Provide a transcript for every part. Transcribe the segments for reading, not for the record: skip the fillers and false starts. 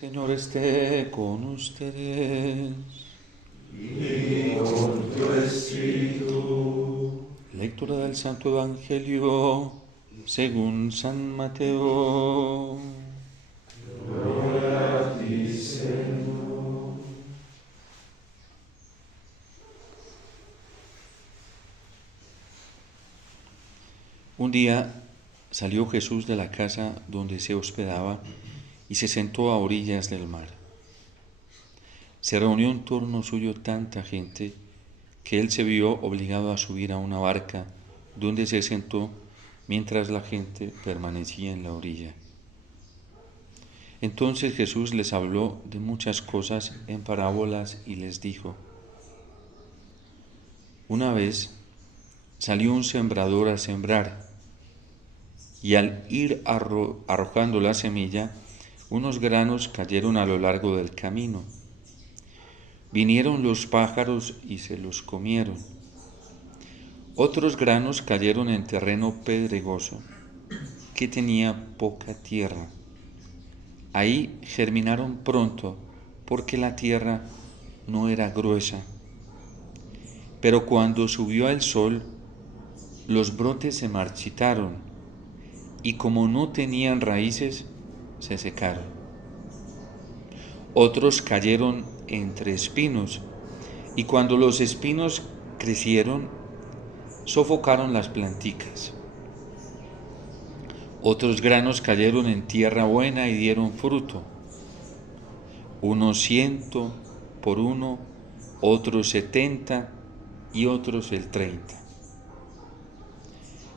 Señor esté con ustedes. Y con tu espíritu. Lectura del Santo Evangelio según San Mateo. Gloria a ti, Señor. Un día salió Jesús de la casa donde se hospedaba y se sentó a orillas del mar. Se reunió en torno suyo tanta gente que él se vio obligado a subir a una barca donde se sentó mientras la gente permanecía en la orilla. Entonces Jesús les habló de muchas cosas en parábolas y les dijo: Una vez salió un sembrador a sembrar, y al ir arrojando la semilla, unos granos cayeron a lo largo del camino. Vinieron los pájaros y se los comieron. Otros granos cayeron en terreno pedregoso, que tenía poca tierra. Ahí germinaron pronto, porque la tierra no era gruesa. Pero cuando subió el sol, los brotes se marchitaron, y como no tenían raíces, se secaron. Otros cayeron entre espinos, y cuando los espinos crecieron, sofocaron las planticas. Otros granos cayeron en tierra buena y dieron fruto, unos 100 por uno, otros 70 y otros el 30.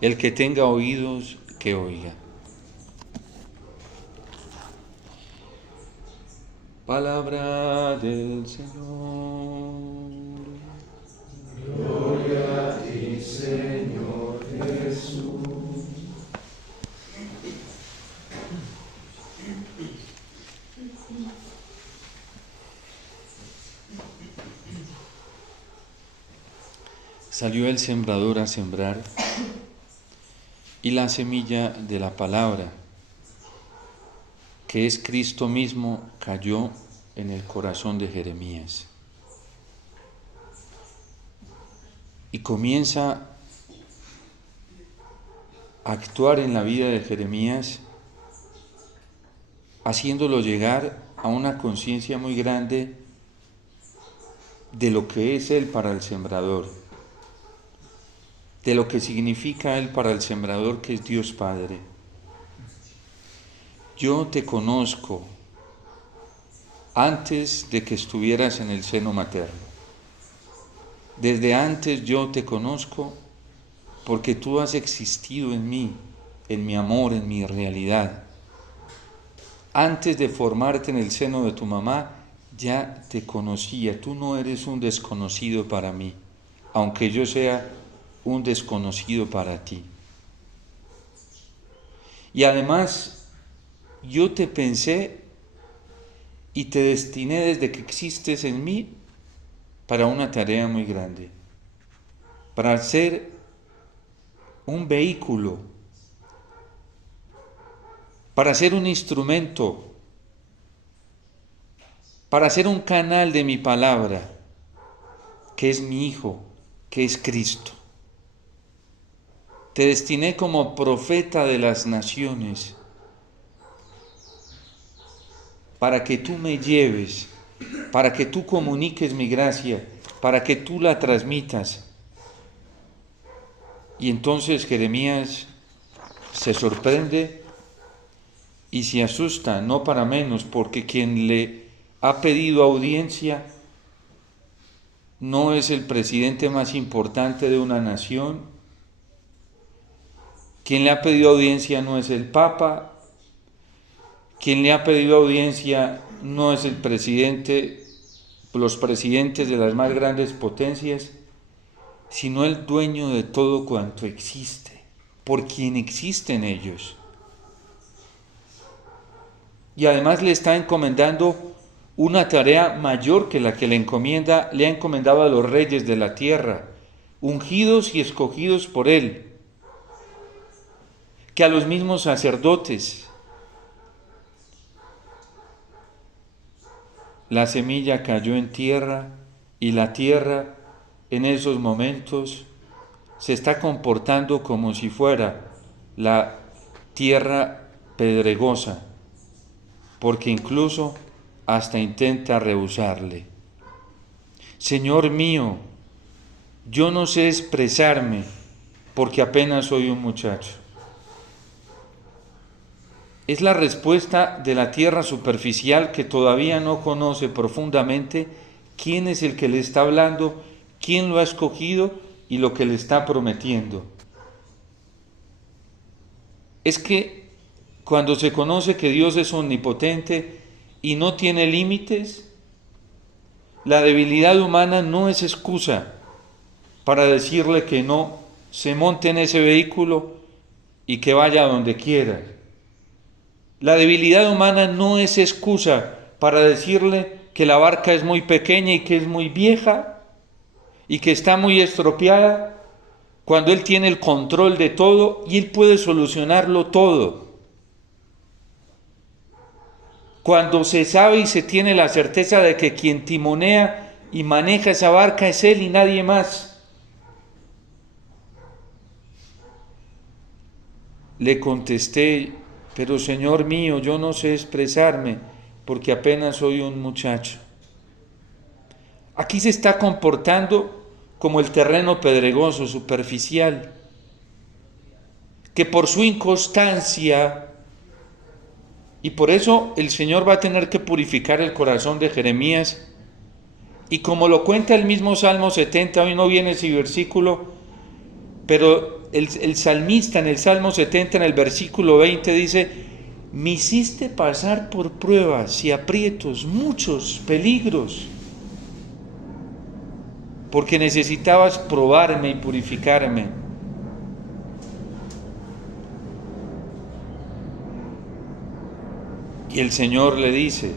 El que tenga oídos, que oiga. Palabra del Señor. Gloria a ti, Señor Jesús. Salió el sembrador a sembrar, y la semilla de la palabra, que es Cristo mismo, cayó en el corazón de Jeremías. Y comienza a actuar en la vida de Jeremías, haciéndolo llegar a una conciencia muy grande de lo que es Él para el sembrador, de lo que significa Él para el sembrador, que es Dios Padre. Yo te conozco antes de que estuvieras en el seno materno. Desde antes yo te conozco porque tú has existido en mí, en mi amor, en mi realidad. Antes de formarte en el seno de tu mamá, ya te conocía. Tú no eres un desconocido para mí, aunque yo sea un desconocido para ti. Y además, yo te pensé y te destiné desde que existes en mí para una tarea muy grande, para ser un vehículo, para ser un instrumento, para ser un canal de mi palabra, que es mi Hijo, que es Cristo. Te destiné como profeta de las naciones, para que tú me lleves, para que tú comuniques mi gracia, para que tú la transmitas. Y entonces Jeremías se sorprende y se asusta, no para menos, porque quien le ha pedido audiencia no es el presidente más importante de una nación, quien le ha pedido audiencia no es el Papa, quien le ha pedido audiencia no es el presidente, los presidentes de las más grandes potencias, sino el dueño de todo cuanto existe, por quien existen ellos. Y además le está encomendando una tarea mayor que la que le ha encomendado a los reyes de la tierra, ungidos y escogidos por él, que a los mismos sacerdotes. la semilla cayó en tierra y la tierra en esos momentos se está comportando como si fuera la tierra pedregosa, porque incluso hasta intenta rehusarle. Señor mío, yo no sé expresarme porque apenas soy un muchacho. Es la respuesta de la tierra superficial que todavía no conoce profundamente quién es el que le está hablando, quién lo ha escogido y lo que le está prometiendo. Es que cuando se conoce que Dios es omnipotente y no tiene límites, la debilidad humana no es excusa para decirle que no se monte en ese vehículo y que vaya a donde quiera. La debilidad humana no es excusa para decirle que la barca es muy pequeña y que es muy vieja y que está muy estropeada, cuando Él tiene el control de todo y Él puede solucionarlo todo. Cuando se sabe y se tiene la certeza de que quien timonea y maneja esa barca es Él y nadie más. Le contesté: pero Señor mío, yo no sé expresarme porque apenas soy un muchacho. Aquí se está comportando como el terreno pedregoso, superficial, que por su inconstancia, y por eso el Señor va a tener que purificar el corazón de Jeremías, y como lo cuenta el mismo Salmo 70, hoy no viene ese versículo, pero el salmista en el Salmo 70, en el versículo 20 dice: me hiciste pasar por pruebas y aprietos, muchos peligros, porque necesitabas probarme y purificarme. Y el Señor le dice,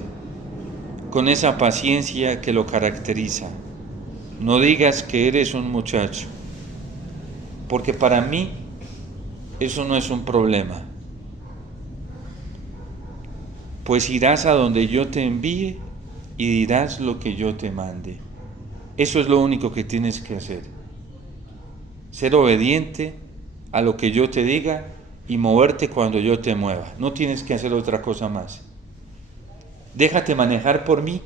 con esa paciencia que lo caracteriza: no digas que eres un muchacho, porque para mí eso no es un problema, pues irás a donde yo te envíe y dirás lo que yo te mande. Eso es lo único que tienes que hacer: ser obediente a lo que yo te diga y moverte cuando yo te mueva. No tienes que hacer otra cosa más. Déjate manejar por mí,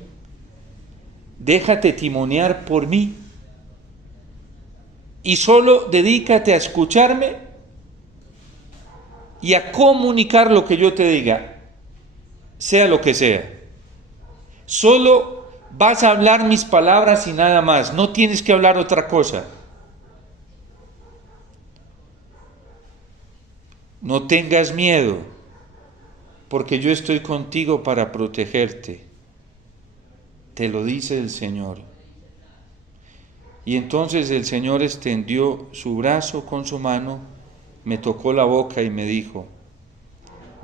déjate timonear por mí y solo dedícate a escucharme y a comunicar lo que yo te diga, sea lo que sea. Solo vas a hablar mis palabras y nada más, no tienes que hablar otra cosa. No tengas miedo, porque yo estoy contigo para protegerte. Te lo dice el Señor. Y entonces el Señor extendió su brazo con su mano, me tocó la boca y me dijo: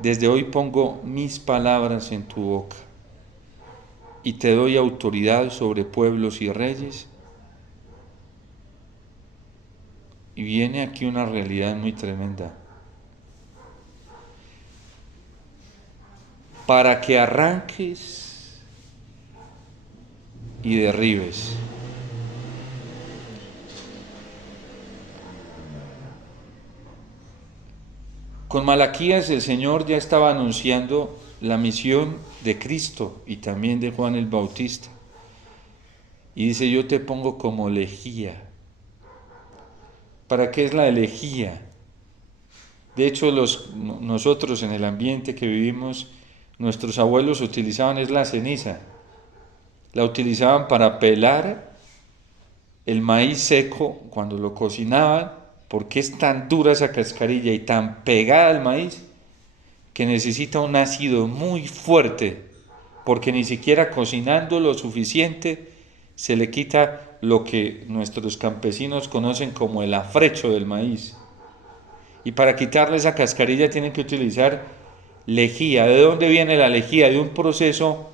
desde hoy pongo mis palabras en tu boca y te doy autoridad sobre pueblos y reyes. Y viene aquí una realidad muy tremenda: para que arranques y derribes. Con Malaquías el Señor ya estaba anunciando la misión de Cristo y también de Juan el Bautista. Y dice: yo te pongo como lejía. ¿Para qué es la lejía? De hecho, nosotros en el ambiente que vivimos, nuestros abuelos utilizaban es la ceniza. La utilizaban para pelar el maíz seco cuando lo cocinaban, porque es tan dura esa cascarilla y tan pegada al maíz que necesita un ácido muy fuerte, porque ni siquiera cocinando lo suficiente se le quita lo que nuestros campesinos conocen como el afrecho del maíz. Y para quitarle esa cascarilla tienen que utilizar lejía. ¿De dónde viene la lejía? De un proceso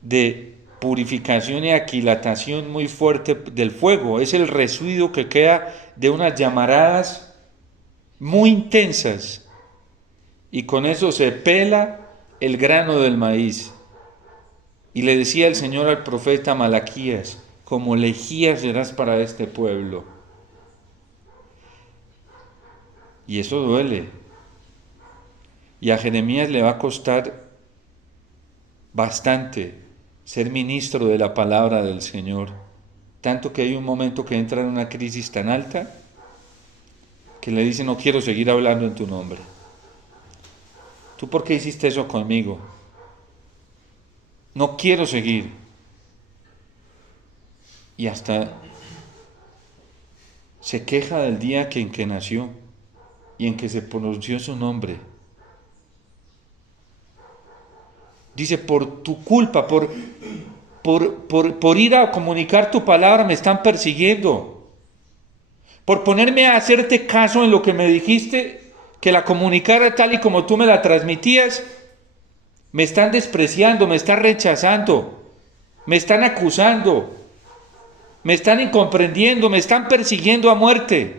de purificación y aquilatación muy fuerte del fuego. Es el residuo que queda de unas llamaradas muy intensas, y con eso se pela el grano del maíz Y le decía el Señor al profeta Malaquías: como lejía serás para este pueblo. Y eso duele. Y a Jeremías le va a costar bastante ser ministro de la palabra del Señor. Tanto que hay un momento que entra en una crisis tan alta que le dice: no quiero seguir hablando en tu nombre. ¿Tú por qué hiciste eso conmigo? No quiero seguir. Y hasta se queja del día en que nació y en que se pronunció su nombre. Dice: por tu culpa, por ir a comunicar tu palabra, me están persiguiendo. Por ponerme a hacerte caso en lo que me dijiste, que la comunicara tal y como tú me la transmitías, me están despreciando, me están rechazando, me están acusando, me están incomprendiendo, me están persiguiendo a muerte.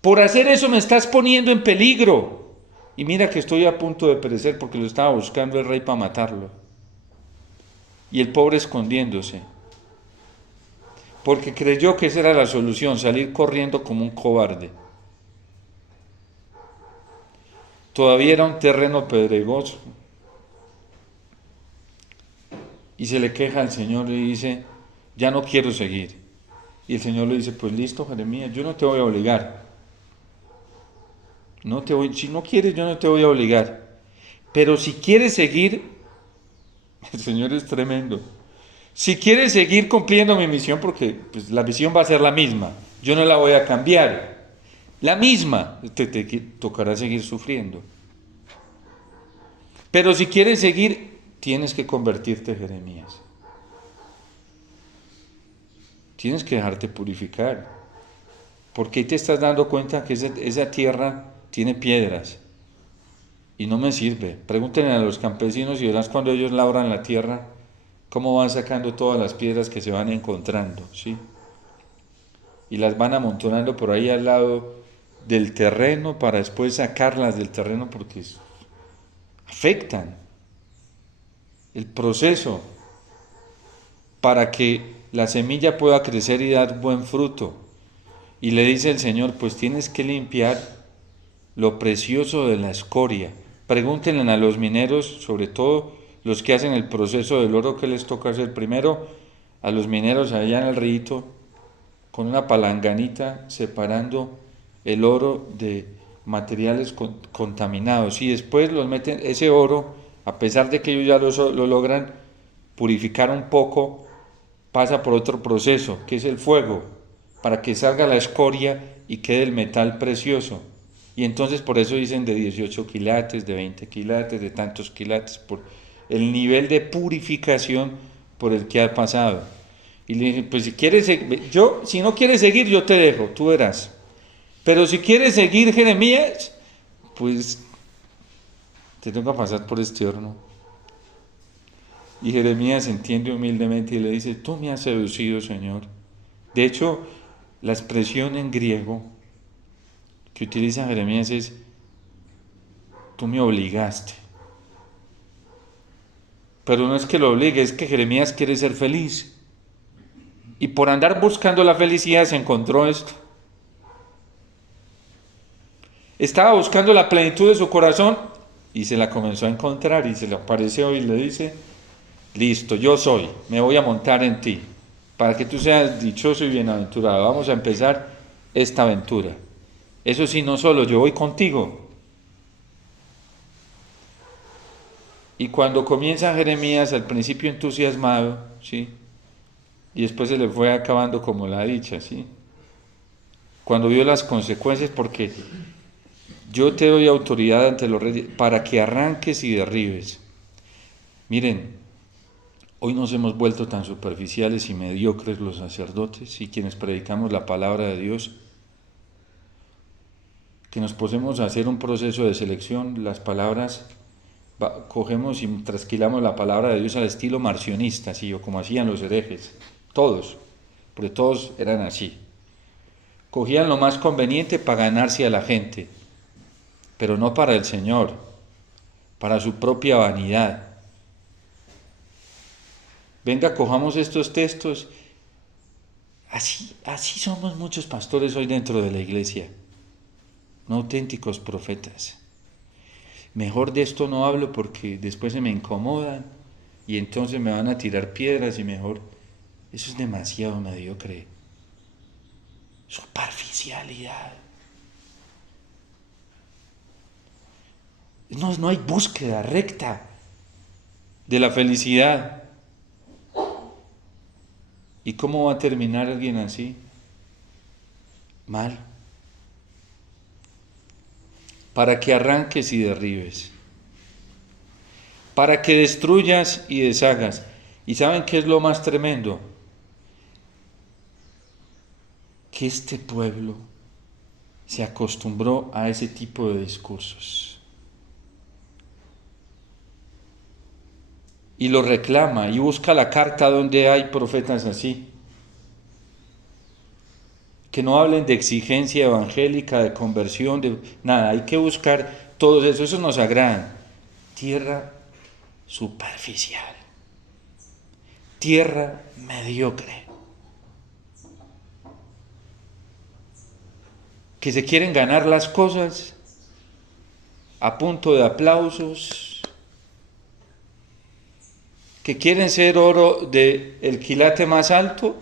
Por hacer eso me estás poniendo en peligro. Y mira que estoy a punto de perecer porque lo estaba buscando el rey para matarlo. Y el pobre escondiéndose. Porque creyó que esa era la solución, salir corriendo como un cobarde. Todavía era un terreno pedregoso. Y se le queja al Señor y dice: ya no quiero seguir. Y el Señor le dice: pues listo, Jeremías, yo no te voy a obligar. Si no quieres, yo no te voy a obligar. Pero si quieres seguir, el Señor es tremendo. Si quieres seguir cumpliendo mi misión, porque pues, la misión va a ser la misma, yo no la voy a cambiar. La misma, te tocará seguir sufriendo. Pero si quieres seguir, tienes que convertirte, Jeremías. Tienes que dejarte purificar. Porque ahí te estás dando cuenta que esa tierra tiene piedras y no me sirve. Pregúntenle a los campesinos y verás cuando ellos labran la tierra cómo van sacando todas las piedras que se van encontrando, ¿sí? Y las van amontonando por ahí al lado del terreno para después sacarlas del terreno porque afectan el proceso para que la semilla pueda crecer y dar buen fruto. Y le dice el Señor: pues tienes que limpiar lo precioso de la escoria. Pregúntenle a los mineros, sobre todo los que hacen el proceso del oro, ¿qué les toca hacer primero? A los mineros allá en el río, con una palanganita, separando el oro de materiales contaminados. Y después los meten, ese oro, a pesar de que ellos ya lo logran purificar un poco, pasa por otro proceso, que es el fuego, para que salga la escoria y quede el metal precioso. Y entonces por eso dicen de 18 quilates, de 20 quilates, de tantos quilates, por el nivel de purificación por el que ha pasado. Y le dije: pues si no quieres seguir, yo te dejo, tú verás. Pero si quieres seguir, Jeremías, pues te toca pasar por este horno. Y Jeremías entiende humildemente y le dice: tú me has seducido, Señor. De hecho, la expresión en griego que utiliza Jeremías es: tú me obligaste. Pero no es que lo obligue, es que Jeremías quiere ser feliz. Y por andar buscando la felicidad se encontró esto. Estaba buscando la plenitud de su corazón y se la comenzó a encontrar y se le apareció y le dice: listo, yo soy, me voy a montar en ti, para que tú seas dichoso y bienaventurado. Vamos a empezar esta aventura. Eso sí, no solo, yo voy contigo. Y cuando comienza Jeremías, al principio entusiasmado, ¿sí? Y después se le fue acabando como la dicha, ¿sí? Cuando vio las consecuencias, porque yo te doy autoridad ante los reyes para que arranques y derribes. Miren, hoy nos hemos vuelto tan superficiales y mediocres los sacerdotes y quienes predicamos la palabra de Dios, que nos podemos hacer un proceso de selección, las palabras, cogemos y trasquilamos la palabra de Dios al estilo marcionista, ¿sí? O como hacían los herejes, todos, porque todos eran así. Cogían lo más conveniente para ganarse a la gente, pero no para el Señor. para su propia vanidad. Venga, cojamos estos textos. Así somos muchos pastores hoy dentro de la iglesia, no auténticos profetas. Mejor de esto no hablo porque después se me incomodan y entonces me van a tirar piedras y mejor. Eso es demasiado mediocre. Superficialidad. No hay búsqueda recta de la felicidad. ¿Y cómo va a terminar alguien así? Mal. Para que arranques y derribes. Para que destruyas y deshagas. ¿Y saben qué es lo más tremendo? Que este pueblo se acostumbró a ese tipo de discursos. Y lo reclama y busca la carta donde hay profetas así. Que no hablen de exigencia evangélica, de conversión, de nada. Hay que buscar todo eso. Eso nos agrada. Tierra superficial. Tierra mediocre. Que se quieren ganar las cosas a punto de aplausos. Que quieren ser oro del quilate más alto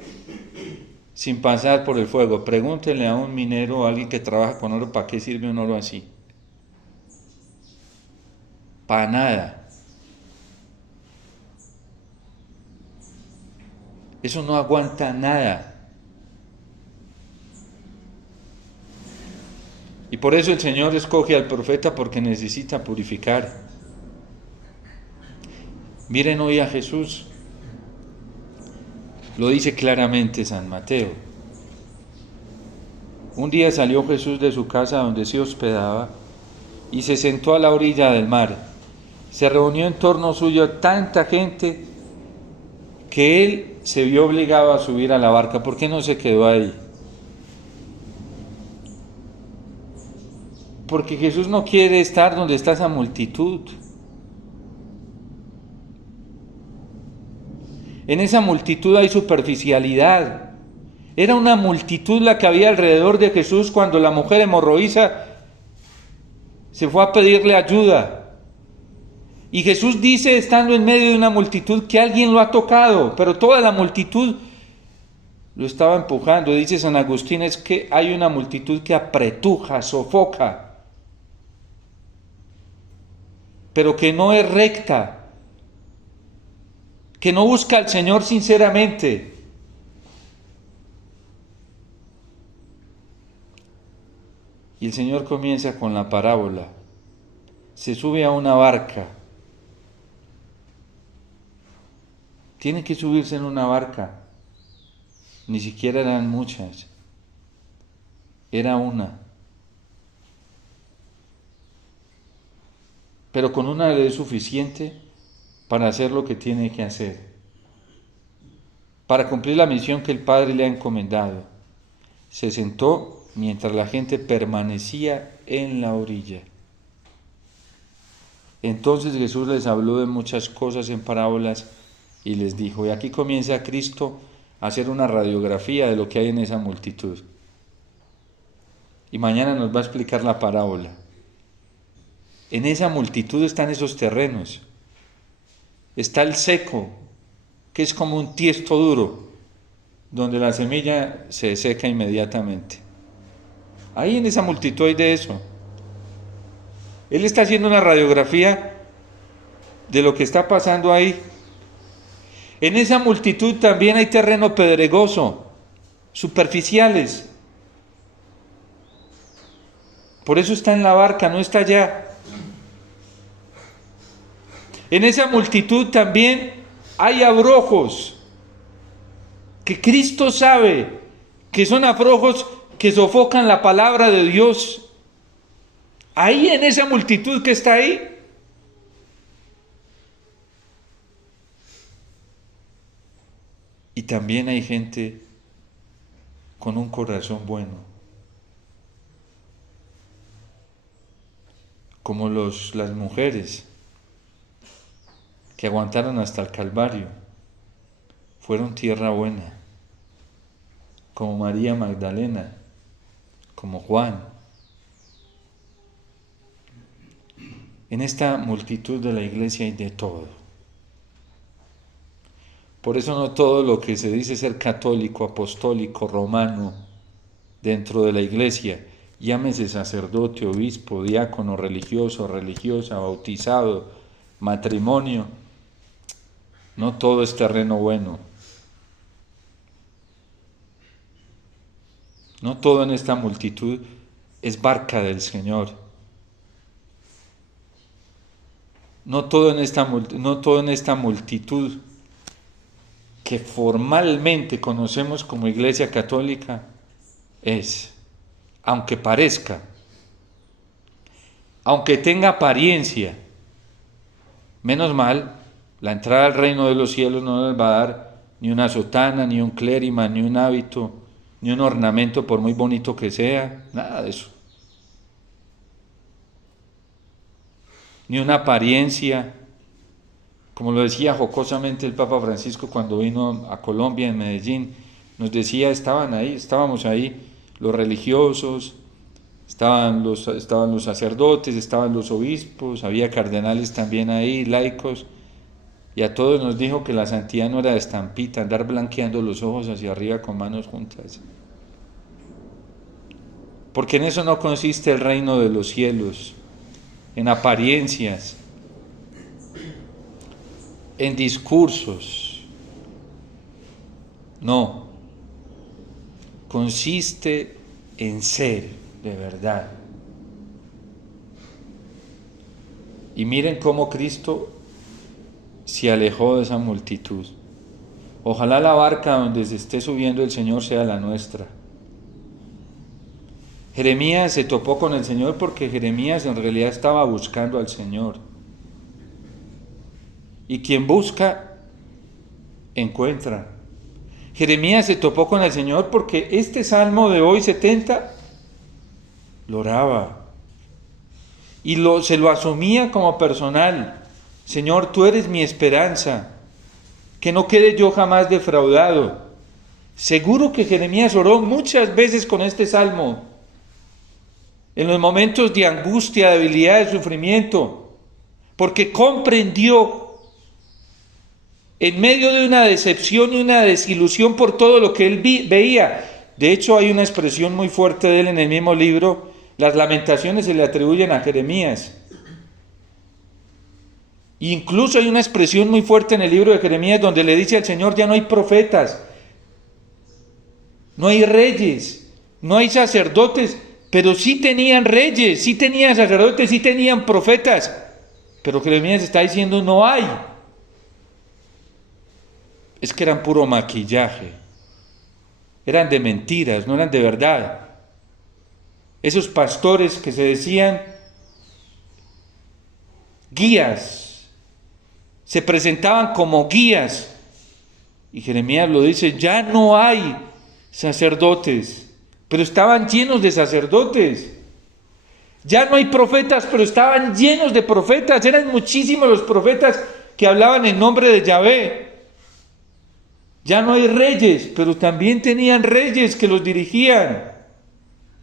sin pasar por el fuego. Pregúntenle a un minero o a alguien que trabaja con oro, ¿para qué sirve un oro así? Para nada. Eso no aguanta nada. Y por eso el Señor escoge al profeta, porque necesita purificar. Miren hoy a Jesús. Lo dice claramente San Mateo. Un día salió Jesús de su casa donde se hospedaba y se sentó a la orilla del mar. Se reunió en torno suyo tanta gente que él se vio obligado a subir a la barca. ¿Por qué no se quedó ahí? Porque Jesús no quiere estar donde está esa multitud. En esa multitud hay superficialidad. Era una multitud la que había alrededor de Jesús cuando la mujer hemorroísa se fue a pedirle ayuda. Y Jesús dice, estando en medio de una multitud, que alguien lo ha tocado, pero toda la multitud lo estaba empujando. Dice San Agustín, es que hay una multitud que apretuja, sofoca, pero que no es recta, que no busca al Señor sinceramente. Y el Señor comienza con la parábola. Se sube a una barca. Tiene que subirse en una barca. Ni siquiera eran muchas. Era una. Pero con una le es suficiente para hacer lo que tiene que hacer. Para cumplir la misión que el Padre le ha encomendado. Se sentó mientras la gente permanecía en la orilla. Entonces Jesús les habló de muchas cosas en parábolas y les dijo, y aquí comienza Cristo a hacer una radiografía de lo que hay en esa multitud. Y mañana nos va a explicar la parábola. En esa multitud están esos terrenos. Está el seco, que es como un tiesto duro, donde la semilla se seca inmediatamente. Ahí en esa multitud hay de eso. Él está haciendo una radiografía de lo que está pasando ahí. En esa multitud también hay terreno pedregoso, superficiales. Por eso está en la barca, no está allá. En esa multitud también hay abrojos, que Cristo sabe que son abrojos que sofocan la palabra de Dios. Ahí en esa multitud que está ahí, y también hay gente con un corazón bueno, como las mujeres que aguantaron hasta el Calvario, fueron tierra buena, como María Magdalena, como Juan. En esta multitud de la iglesia hay de todo. Por eso no todo lo que se dice ser católico, apostólico, romano, dentro de la iglesia, llámese sacerdote, obispo, diácono, religioso, religiosa, bautizado, matrimonio, no todo es terreno bueno. No todo en esta multitud es barca del Señor. No todo en esta multitud que formalmente conocemos como Iglesia Católica es, aunque parezca, aunque tenga apariencia, menos mal, la entrada al reino de los cielos no les va a dar ni una sotana, ni un clérima, ni un hábito, ni un ornamento por muy bonito que sea, nada de eso. Ni una apariencia, como lo decía jocosamente el Papa Francisco cuando vino a Colombia, en Medellín, nos decía, estábamos ahí, los religiosos, estaban los sacerdotes, estaban los obispos, había cardenales también ahí, laicos, y a todos nos dijo que la santidad no era de estampita, andar blanqueando los ojos hacia arriba con manos juntas. Porque en eso no consiste el reino de los cielos, en apariencias, en discursos. No, consiste en ser de verdad. Y miren cómo Cristo se alejó de esa multitud. Ojalá la barca donde se esté subiendo el Señor sea la nuestra. Jeremías se topó con el Señor porque Jeremías en realidad estaba buscando al Señor. Y quien busca, encuentra. Jeremías se topó con el Señor porque este salmo de hoy 70 lo oraba. Y se lo asumía como personal. Señor, tú eres mi esperanza. Que no quede yo jamás defraudado. Seguro que Jeremías oró muchas veces con este salmo. En los momentos de angustia, debilidad, de sufrimiento. Porque comprendió en medio de una decepción y una desilusión por todo lo que él veía. De hecho, hay una expresión muy fuerte de él en el mismo libro. Las lamentaciones se le atribuyen a Jeremías. Incluso hay una expresión muy fuerte en el libro de Jeremías donde le dice al Señor, ya no hay profetas, no hay reyes, no hay sacerdotes, pero sí tenían reyes, sí tenían sacerdotes, sí tenían profetas. Pero Jeremías está diciendo, no hay. Es que eran puro maquillaje, eran de mentiras, no eran de verdad. Esos pastores que se decían guías, se presentaban como guías. Y Jeremías lo dice, ya no hay sacerdotes, pero estaban llenos de sacerdotes. Ya no hay profetas, pero estaban llenos de profetas. Eran muchísimos los profetas que hablaban en nombre de Yahvé. Ya no hay reyes, pero también tenían reyes que los dirigían.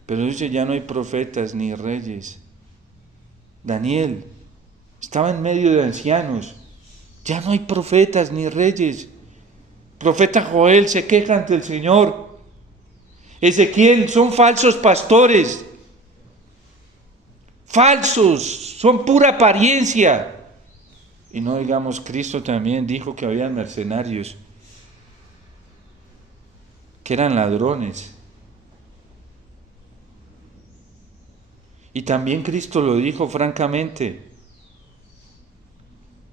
Pero dice, ya no hay profetas ni reyes. Daniel estaba en medio de ancianos. Ya no hay profetas ni reyes. Profeta Joel se queja ante el Señor. Ezequiel, son falsos pastores. Falsos, son pura apariencia. Y no digamos, Cristo también dijo que había mercenarios, que eran ladrones. Y también Cristo lo dijo francamente,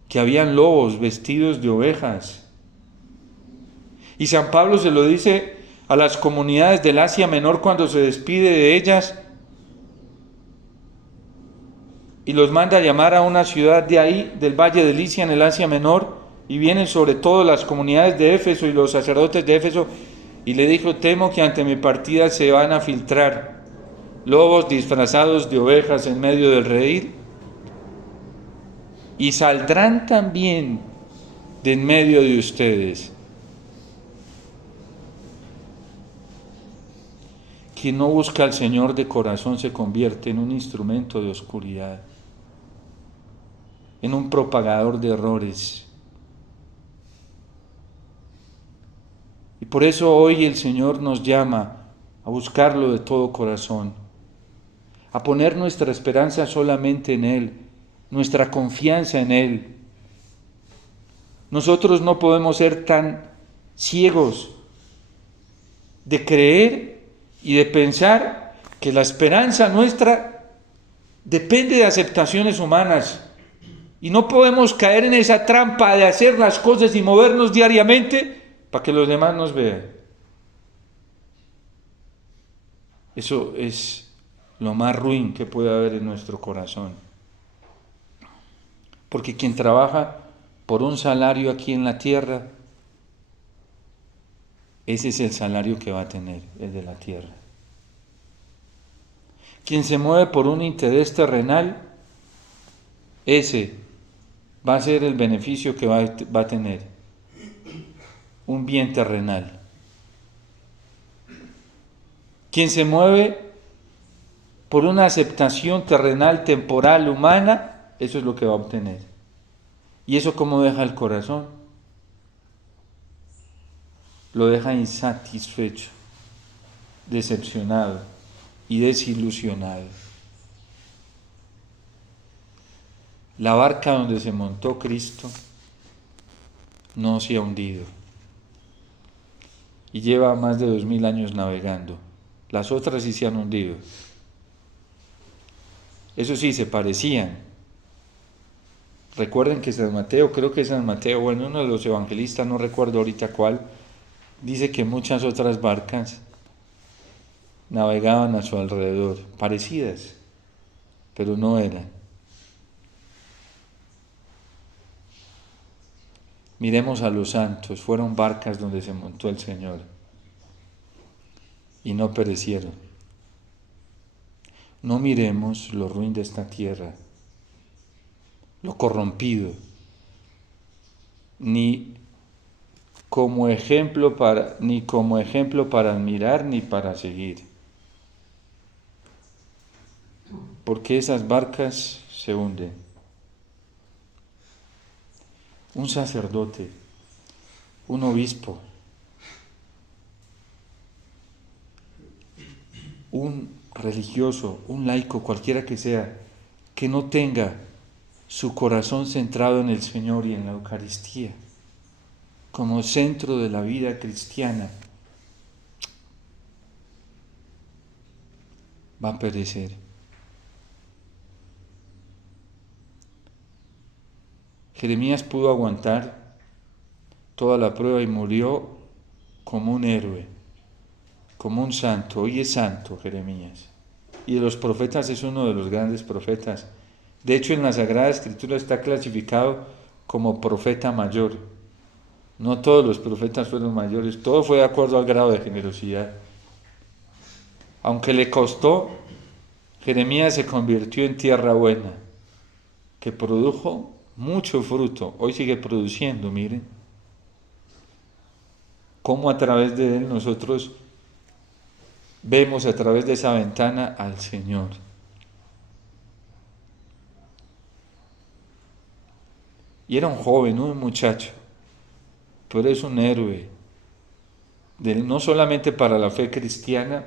que habían lobos vestidos de ovejas. Y San Pablo se lo dice a las comunidades del Asia Menor cuando se despide de ellas y los manda a llamar a una ciudad de ahí, del valle de Licia en el Asia Menor, y vienen sobre todo las comunidades de Éfeso y los sacerdotes de Éfeso, y le dijo, temo que ante mi partida se van a filtrar lobos disfrazados de ovejas en medio del redil, y saldrán también de en medio de ustedes. Quien no busca al Señor de corazón se convierte en un instrumento de oscuridad, en un propagador de errores. Y por eso hoy el Señor nos llama a buscarlo de todo corazón, a poner nuestra esperanza solamente en Él, nuestra confianza en Él. Nosotros no podemos ser tan ciegos de creer y de pensar que la esperanza nuestra depende de aceptaciones humanas. Y no podemos caer en esa trampa de hacer las cosas y movernos diariamente para que los demás nos vean. Eso es lo más ruin que puede haber en nuestro corazón. Porque quien trabaja por un salario aquí en la tierra, ese es el salario que va a tener, el de la tierra. Quien se mueve por un interés terrenal, ese va a ser el beneficio que va a tener, un bien terrenal. Quien se mueve por una aceptación terrenal, temporal, humana, eso es lo que va a obtener. ¿Y eso cómo deja el corazón? Lo deja insatisfecho, decepcionado y desilusionado. La barca donde se montó Cristo no se ha hundido y lleva más de 2000 años navegando. Las otras sí se han hundido. Eso sí, se parecían. Recuerden que San Mateo, creo que San Mateo, bueno, uno de los evangelistas, no recuerdo ahorita cuál, dice que muchas otras barcas navegaban a su alrededor, parecidas, pero no eran. Miremos a los santos, fueron barcas donde se montó el Señor y no perecieron. No miremos lo ruin de esta tierra, lo corrompido, ni como ejemplo para admirar ni para seguir. Porque esas barcas se hunden. Un sacerdote, un obispo, un religioso, un laico, cualquiera que sea, que no tenga su corazón centrado en el Señor y en la Eucaristía, como centro de la vida cristiana, va a perecer. Jeremías pudo aguantar toda la prueba y murió como un héroe, como un santo. Hoy es santo Jeremías. Y de los profetas es uno de los grandes profetas. De hecho, en la Sagrada Escritura está clasificado como profeta mayor. No todos los profetas fueron mayores, todo fue de acuerdo al grado de generosidad. Aunque le costó, Jeremías se convirtió en tierra buena, que produjo mucho fruto. Hoy sigue produciendo, miren. Cómo a través de él nosotros vemos a través de esa ventana al Señor. Y era un joven, un muchacho, pero es un héroe, no solamente para la fe cristiana,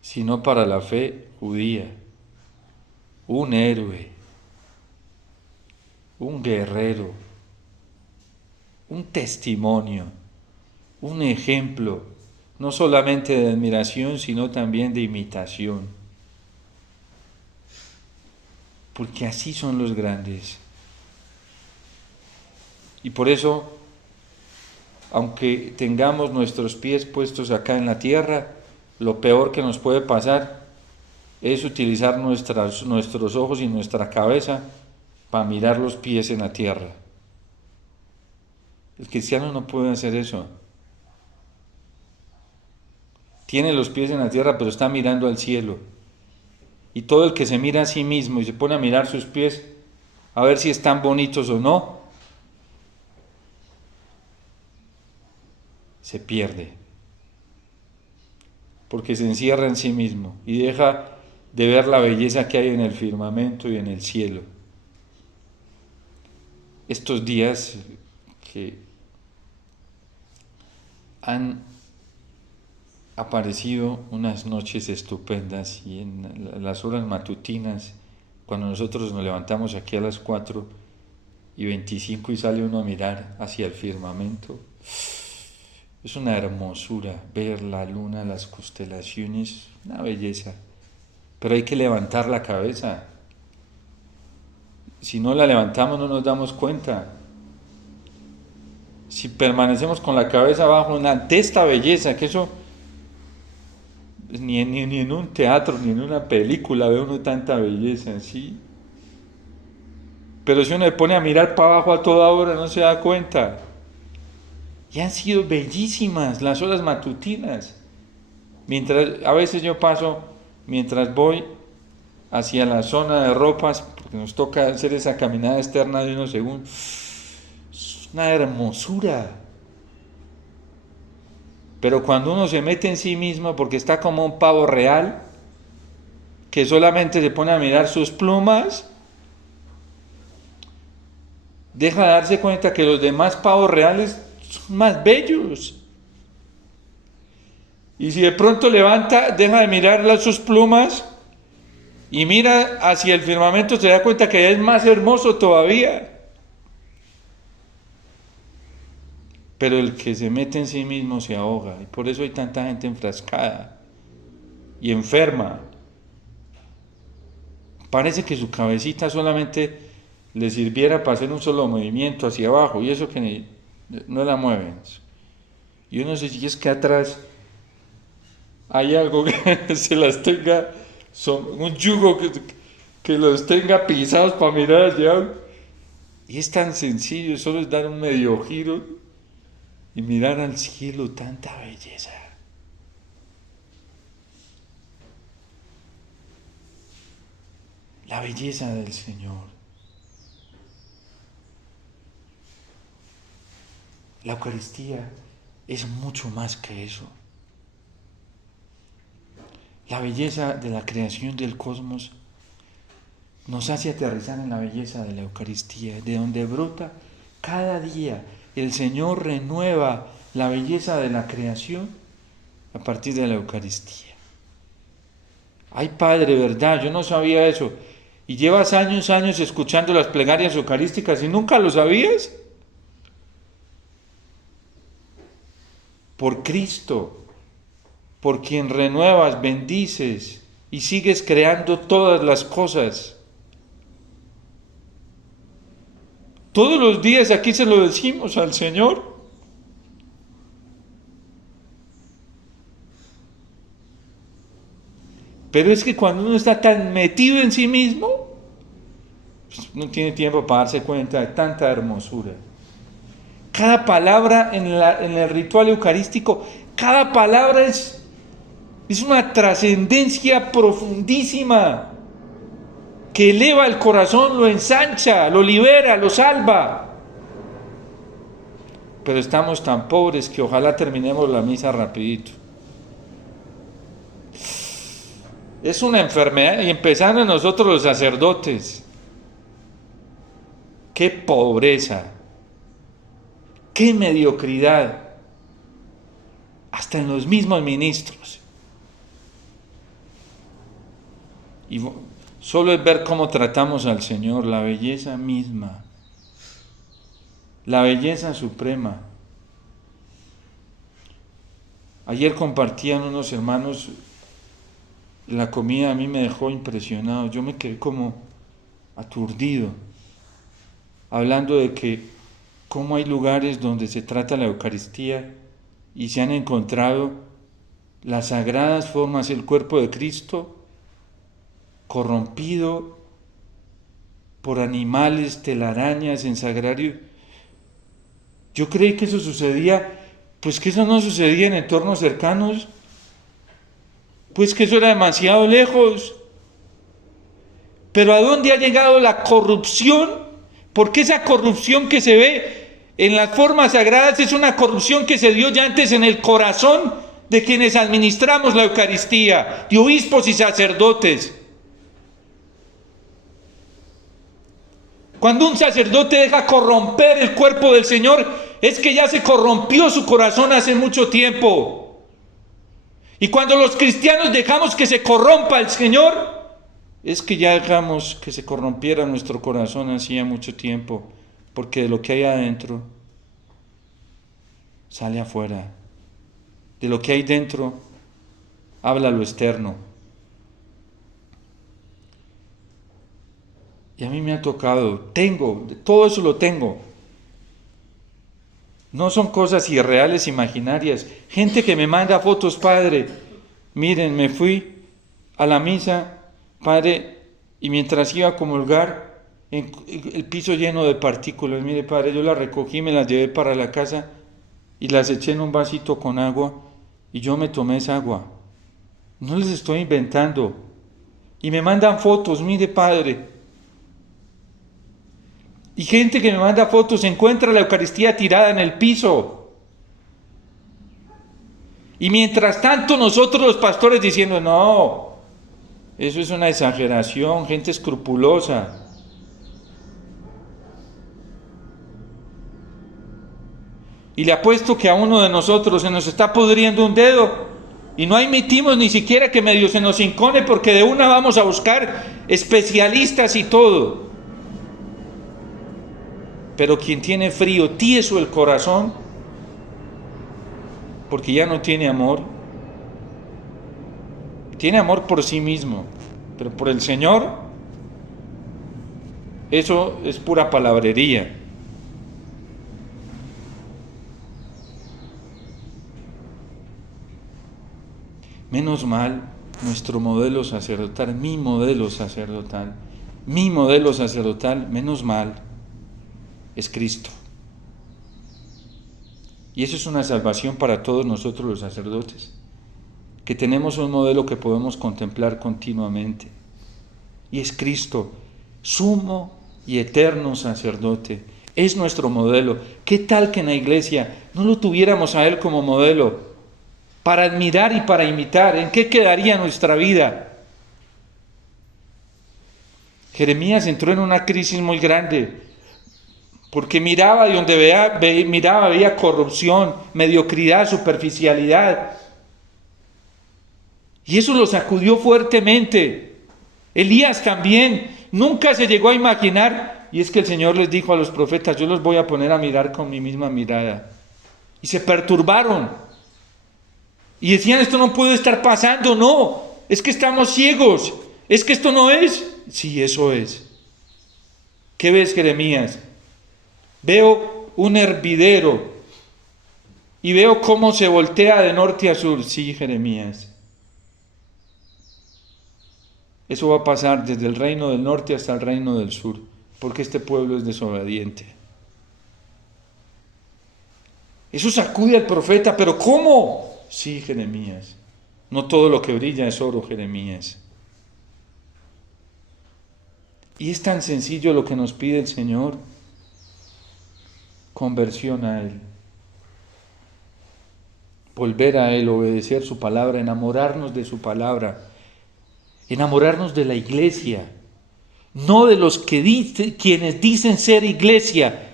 sino para la fe judía. Un héroe, un guerrero, un testimonio, un ejemplo, no solamente de admiración, sino también de imitación. Porque así son los grandes. Y por eso, aunque tengamos nuestros pies puestos acá en la tierra, lo peor que nos puede pasar es utilizar nuestros ojos y nuestra cabeza para mirar los pies en la tierra. El cristiano no puede hacer eso. Tiene los pies en la tierra, pero está mirando al cielo. Y todo el que se mira a sí mismo y se pone a mirar sus pies, a ver si están bonitos o no, se pierde, porque se encierra en sí mismo y deja de ver la belleza que hay en el firmamento y en el cielo. Estos días que han aparecido unas noches estupendas y en las horas matutinas, cuando nosotros nos levantamos aquí a las 4:25 y sale uno a mirar hacia el firmamento, es una hermosura ver la luna, las constelaciones, una belleza. Pero hay que levantar la cabeza. Si no la levantamos no nos damos cuenta. Si permanecemos con la cabeza abajo ante esta belleza, que eso ni en un teatro ni en una película ve uno tanta belleza, ¿sí? Pero si uno le pone a mirar para abajo a toda hora no se da cuenta. Y han sido bellísimas las horas matutinas. A veces yo paso, mientras voy hacia la zona de ropas, porque nos toca hacer esa caminada externa de unos segundos, es una hermosura. Pero cuando uno se mete en sí mismo, porque está como un pavo real, que solamente se pone a mirar sus plumas, deja de darse cuenta que los demás pavos reales son más bellos. Y si de pronto deja de mirar sus plumas y mira hacia el firmamento, se da cuenta que es más hermoso todavía. Pero el que se mete en sí mismo se ahoga, y por eso hay tanta gente enfrascada y enferma. Parece que su cabecita solamente le sirviera para hacer un solo movimiento hacia abajo, y eso que no la mueven. Y uno sé si es que atrás hay algo que se las tenga, un yugo que los tenga pisados para mirar allá. Y es tan sencillo, solo es dar un medio giro y mirar al cielo, tanta belleza. La belleza del Señor. La Eucaristía es mucho más que eso. La belleza de la creación del cosmos nos hace aterrizar en la belleza de la Eucaristía, de donde brota cada día. El Señor renueva la belleza de la creación a partir de la Eucaristía. Ay, Padre, ¿verdad? Yo no sabía eso. Y llevas años escuchando las plegarias eucarísticas y nunca lo sabías. Por Cristo, por quien renuevas, bendices y sigues creando todas las cosas. Todos los días aquí se lo decimos al Señor. Pero es que cuando uno está tan metido en sí mismo, pues no tiene tiempo para darse cuenta de tanta hermosura. Cada palabra en el ritual eucarístico, cada palabra es una trascendencia profundísima que eleva el corazón, lo ensancha, lo libera, lo salva. Pero estamos tan pobres que ojalá terminemos la misa rapidito. Es una enfermedad, y empezando en nosotros los sacerdotes. ¡Qué pobreza! ¡Qué mediocridad! Hasta en los mismos ministros. Y solo es ver cómo tratamos al Señor, la belleza misma, la belleza suprema. Ayer compartían unos hermanos la comida, a mí me dejó impresionado, yo me quedé como aturdido, hablando de que cómo hay lugares donde se trata la Eucaristía y se han encontrado las sagradas formas del cuerpo de Cristo corrompido por animales, telarañas en sagrario. Yo creí que eso sucedía, pues que eso no sucedía en entornos cercanos, pues que eso era demasiado lejos. Pero ¿a dónde ha llegado la corrupción? Porque esa corrupción que se ve en las formas sagradas es una corrupción que se dio ya antes en el corazón de quienes administramos la Eucaristía, de obispos y sacerdotes. Cuando un sacerdote deja corromper el cuerpo del Señor, es que ya se corrompió su corazón hace mucho tiempo. Y cuando los cristianos dejamos que se corrompa el Señor, es que ya dejamos que se corrompiera nuestro corazón hacía mucho tiempo, porque de lo que hay adentro sale afuera. De lo que hay dentro habla lo externo. Y a mí me ha tocado, todo eso lo tengo. No son cosas irreales, imaginarias. Gente que me manda fotos, padre. Miren, me fui a la misa, padre, y mientras iba a comulgar, el piso lleno de partículas. Mire, padre, yo las recogí, me las llevé para la casa y las eché en un vasito con agua y yo me tomé esa agua. No les estoy inventando. Y me mandan fotos, mire, padre. Y gente que me manda fotos encuentra la Eucaristía tirada en el piso. Y mientras tanto nosotros los pastores diciendo, no, eso es una exageración, gente escrupulosa. Y le apuesto que a uno de nosotros se nos está pudriendo un dedo y no admitimos ni siquiera que medio se nos incone porque de una vamos a buscar especialistas y todo. Pero quien tiene frío, tieso el corazón, porque ya no tiene amor por sí mismo, pero por el Señor, eso es pura palabrería. Menos mal, nuestro modelo sacerdotal, mi modelo sacerdotal, menos mal, es Cristo. Y eso es una salvación para todos nosotros los sacerdotes, que tenemos un modelo que podemos contemplar continuamente. Y es Cristo, sumo y eterno sacerdote. Es nuestro modelo. ¿Qué tal que en la iglesia no lo tuviéramos a Él como modelo? Para admirar y para imitar. ¿En qué quedaría nuestra vida? Jeremías entró en una crisis muy grande, porque miraba y donde veía corrupción, mediocridad, superficialidad. Y eso lo sacudió fuertemente. Elías también nunca se llegó a imaginar, y es que el Señor les dijo a los profetas, yo los voy a poner a mirar con mi misma mirada. Y se perturbaron. Y decían, esto no puede estar pasando, no, es que estamos ciegos, es que esto no es. Sí, eso es. ¿Qué ves, Jeremías? Veo un hervidero y veo cómo se voltea de norte a sur. Sí, Jeremías. Eso va a pasar desde el reino del norte hasta el reino del sur, porque este pueblo es desobediente. Eso sacude al profeta, pero ¿cómo? Sí, Jeremías. No todo lo que brilla es oro, Jeremías. Y es tan sencillo lo que nos pide el Señor. Conversión a Él. Volver a Él, obedecer su palabra, enamorarnos de su palabra. Enamorarnos de la iglesia. No de los quienes dicen ser iglesia.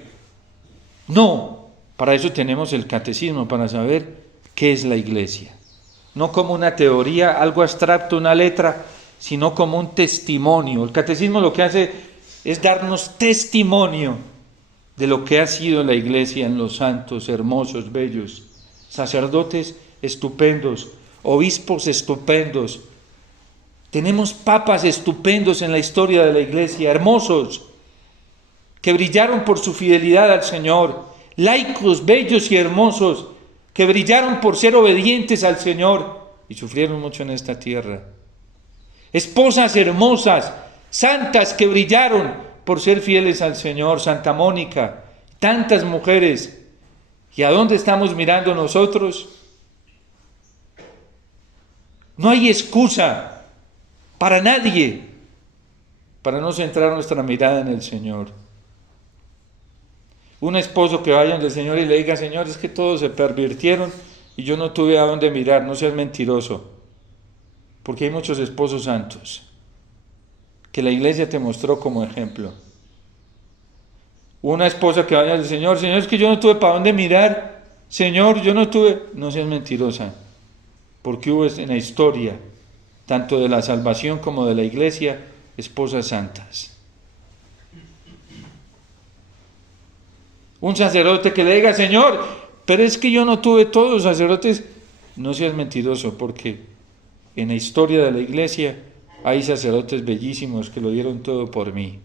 No. Para eso tenemos el catecismo, para saber qué es la iglesia. No como una teoría, algo abstracto, una letra, sino como un testimonio. El catecismo lo que hace es darnos testimonio de lo que ha sido la iglesia en los santos, hermosos, bellos, sacerdotes estupendos, obispos estupendos. Tenemos papas estupendos en la historia de la iglesia, hermosos, que brillaron por su fidelidad al Señor, laicos, bellos y hermosos, que brillaron por ser obedientes al Señor y sufrieron mucho en esta tierra. Esposas hermosas, santas, que brillaron por ser fieles al Señor, Santa Mónica, tantas mujeres. ¿Y a dónde estamos mirando nosotros? No hay excusa para nadie para no centrar nuestra mirada en el Señor. Un esposo que vaya del Señor y le diga, Señor, es que todos se pervirtieron y yo no tuve a dónde mirar, no seas mentiroso. Porque hay muchos esposos santos que la iglesia te mostró como ejemplo. Una esposa que vaya del Señor, Señor, es que yo no tuve para dónde mirar, Señor, yo no tuve, no seas mentirosa, porque hubo en la historia, tanto de la salvación como de la iglesia, esposas santas. Un sacerdote que le diga, Señor, pero es que yo no tuve todos los sacerdotes, no seas mentiroso, porque en la historia de la iglesia hay sacerdotes bellísimos que lo dieron todo por mí.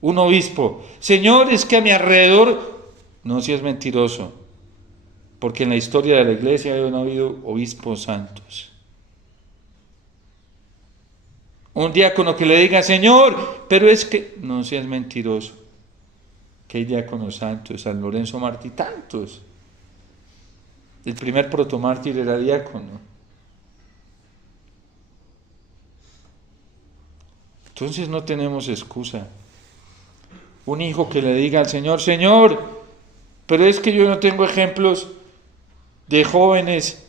Un obispo, Señor, es que a mi alrededor, no seas mentiroso, porque en la historia de la iglesia han habido obispos santos. Un diácono que le diga, Señor, pero es que, no seas mentiroso, que hay diáconos santos, San Lorenzo Mártir, tantos. El primer protomártir era diácono. Entonces no tenemos excusa. Un hijo que le diga al Señor, Señor, pero es que yo no tengo ejemplos de jóvenes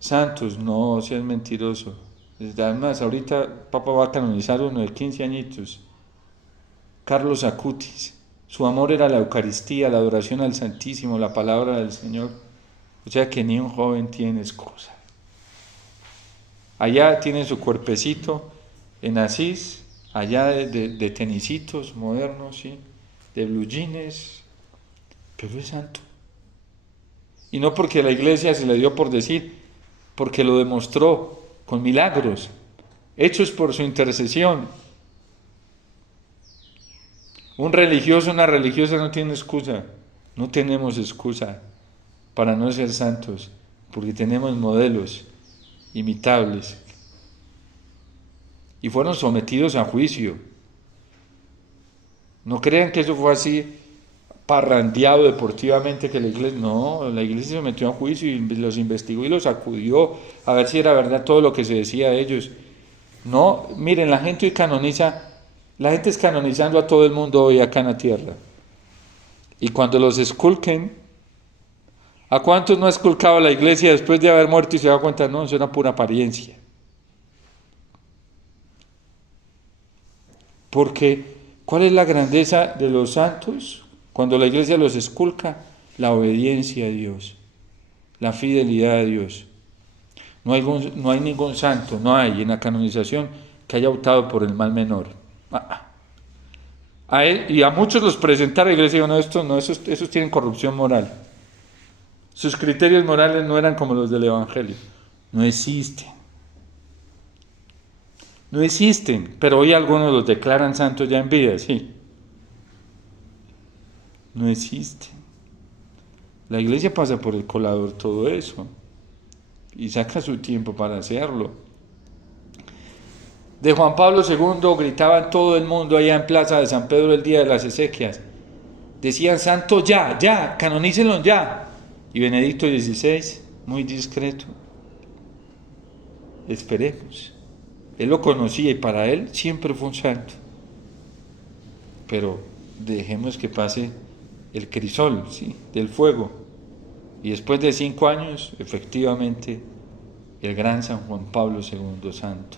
santos. No, seas mentiroso. Además, ahorita Papa va a canonizar uno de 15 añitos, Carlos Acutis. Su amor era la Eucaristía, la adoración al Santísimo, la palabra del Señor. O sea que ni un joven tiene excusa. Allá tiene su cuerpecito en Asís, allá de tenisitos modernos, ¿sí? De blue jeans, pero es santo. Y no porque la iglesia se le dio por decir, porque lo demostró con milagros, hechos por su intercesión. Un religioso, una religiosa no tiene excusa, no tenemos excusa para no ser santos, porque tenemos modelos imitables. Y fueron sometidos a juicio. No crean que eso fue así parrandeado deportivamente, que la iglesia se metió a juicio y los investigó y los acudió a ver si era verdad todo lo que se decía de ellos. No, miren, la gente es canonizando a todo el mundo hoy acá en la tierra. Y cuando los esculquen, ¿a cuántos no ha esculcado la iglesia después de haber muerto y se da cuenta? No, eso era pura apariencia. Porque, ¿cuál es la grandeza de los santos? Cuando la iglesia los esculca, la obediencia a Dios, la fidelidad a Dios. No hay ningún santo, no hay en la canonización que haya optado por el mal menor. A él, y a muchos los presentaron a la iglesia y dijeron, no, esos tienen corrupción moral. Sus criterios morales no eran como los del Evangelio. No existen. No existen, pero hoy algunos los declaran santos ya en vida, sí. No existen. La iglesia pasa por el colador todo eso y saca su tiempo para hacerlo. De Juan Pablo II gritaban todo el mundo allá en Plaza de San Pedro el día de las exequias. Decían, santo ya, canonícenlo ya. Y Benedicto XVI, muy discreto, esperemos. Él lo conocía y para él siempre fue un santo. Pero dejemos que pase el crisol, ¿sí? Del fuego. Y después de 5 años, efectivamente, el gran San Juan Pablo II santo.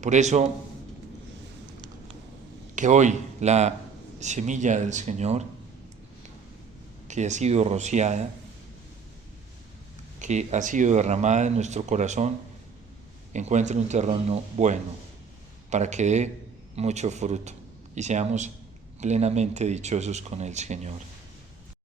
Por eso, que hoy la semilla del Señor, que ha sido rociada, que ha sido derramada en nuestro corazón, encuentre un terreno bueno, para que dé mucho fruto y seamos plenamente dichosos con el Señor.